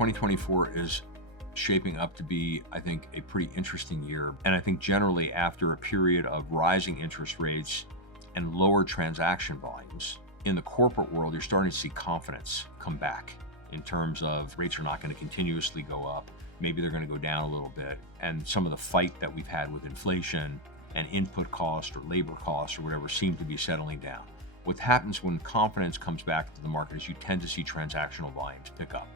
2024 is shaping up to be, I think, a pretty interesting year. And I think generally after a period of rising interest rates and lower transaction volumes, in the corporate world, you're starting to see confidence come back in terms of rates are not going to continuously go up. Maybe they're going to go down a little bit. And some of the fight that we've had with inflation and input cost or labor costs or whatever seem to be settling down. What happens when confidence comes back to the market is you tend to see transactional volumes pick up.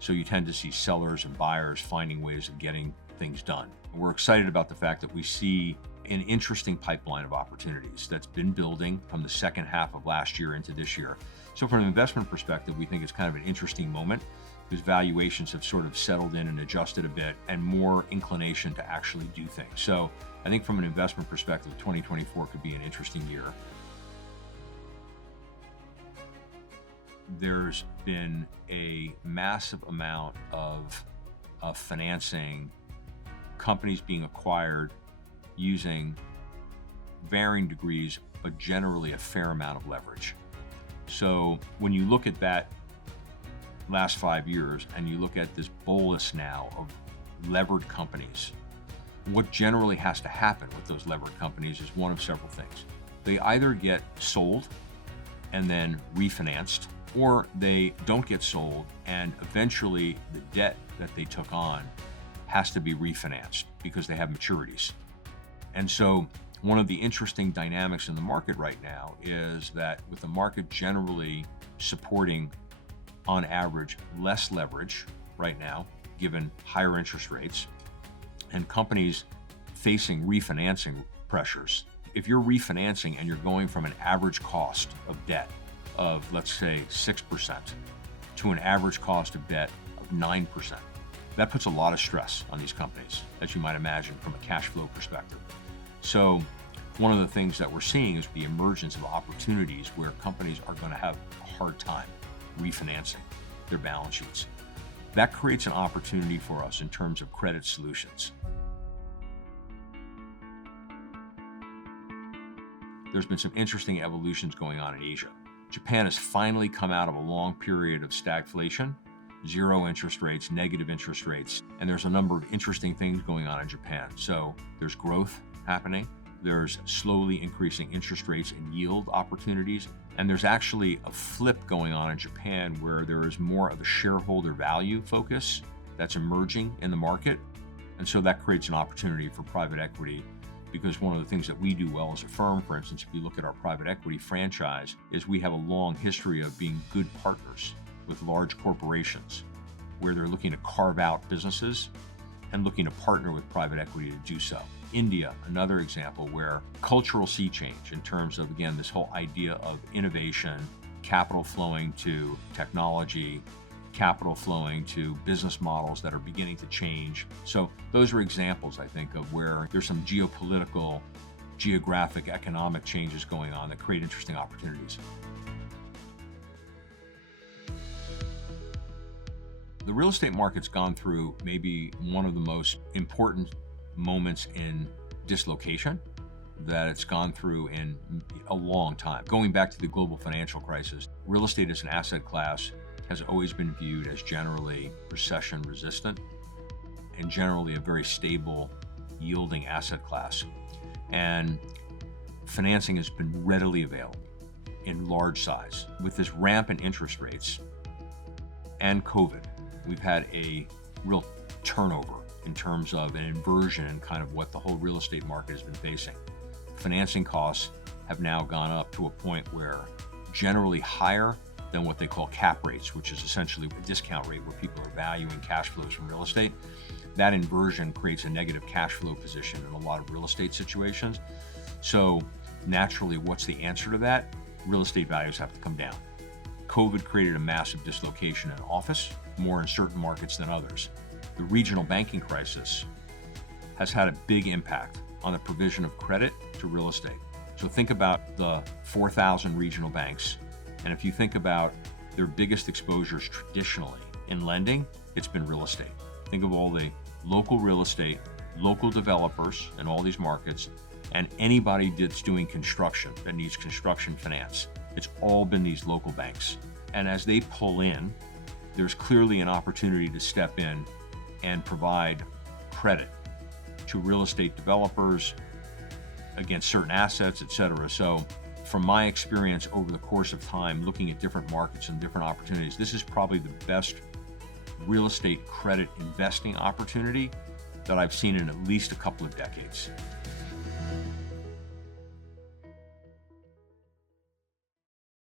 So you tend to see sellers and buyers finding ways of getting things done. We're excited about the fact that we see an interesting pipeline of opportunities that's been building from the second half of last year into this year. So from an investment perspective, we think it's kind of an interesting moment because valuations have sort of settled in and adjusted a bit and more inclination to actually do things. So I think from an investment perspective, 2024 could be an interesting year. There's been a massive amount of financing, companies being acquired using varying degrees, but generally a fair amount of leverage. So when you look at that last 5 years and you look at this bolus now of levered companies, what generally has to happen with those levered companies is one of several things. They either get sold and then refinanced, or they don't get sold and eventually the debt that they took on has to be refinanced because they have maturities. And so one of the interesting dynamics in the market right now is that with the market generally supporting, on average, less leverage right now, given higher interest rates, and companies facing refinancing pressures. If you're refinancing and you're going from an average cost of debt of, let's say, 6% to an average cost of debt of 9%, that puts a lot of stress on these companies, as you might imagine, from a cash flow perspective. So one of the things that we're seeing is the emergence of opportunities where companies are going to have a hard time refinancing their balance sheets. That creates an opportunity for us in terms of credit solutions. There's been some interesting evolutions going on in Asia. Japan has finally come out of a long period of stagflation, zero interest rates, negative interest rates, and there's a number of interesting things going on in Japan. So there's growth happening, there's slowly increasing interest rates and yield opportunities, and there's actually a flip going on in Japan where there is more of a shareholder value focus that's emerging in the market. And so that creates an opportunity for private equity, because one of the things that we do well as a firm, for instance, if you look at our private equity franchise, is we have a long history of being good partners with large corporations where they're looking to carve out businesses and looking to partner with private equity to do so. India, another example where cultural sea change in terms of, again, this whole idea of innovation, capital flowing to technology, capital flowing to business models that are beginning to change. So those are examples, I think, of where there's some geopolitical, geographic, economic changes going on that create interesting opportunities. The real estate market's gone through maybe one of the most important moments in dislocation that it's gone through in a long time. Going back to the global financial crisis, real estate as an asset class has always been viewed as generally recession resistant and generally a very stable yielding asset class. And financing has been readily available in large size. With this ramp in interest rates and COVID, we've had a real turnover in terms of an inversion in kind of what the whole real estate market has been facing. Financing costs have now gone up to a point where generally higher than what they call cap rates, which is essentially a discount rate where people are valuing cash flows from real estate. That inversion creates a negative cash flow position in a lot of real estate situations. So naturally, what's the answer to that? Real estate values have to come down. COVID created a massive dislocation in office, more in certain markets than others. The regional banking crisis has had a big impact on the provision of credit to real estate. So think about the 4,000 regional banks. And if you think about their biggest exposures traditionally in lending, it's been real estate. Think of all the local real estate, local developers in all these markets, and anybody that's doing construction that needs construction finance. It's all been these local banks. And as they pull in there's clearly an opportunity to step in and provide credit to real estate developers against certain assets, et cetera. So from my experience over the course of time, looking at different markets and different opportunities, this is probably the best real estate credit investing opportunity that I've seen in at least a couple of decades.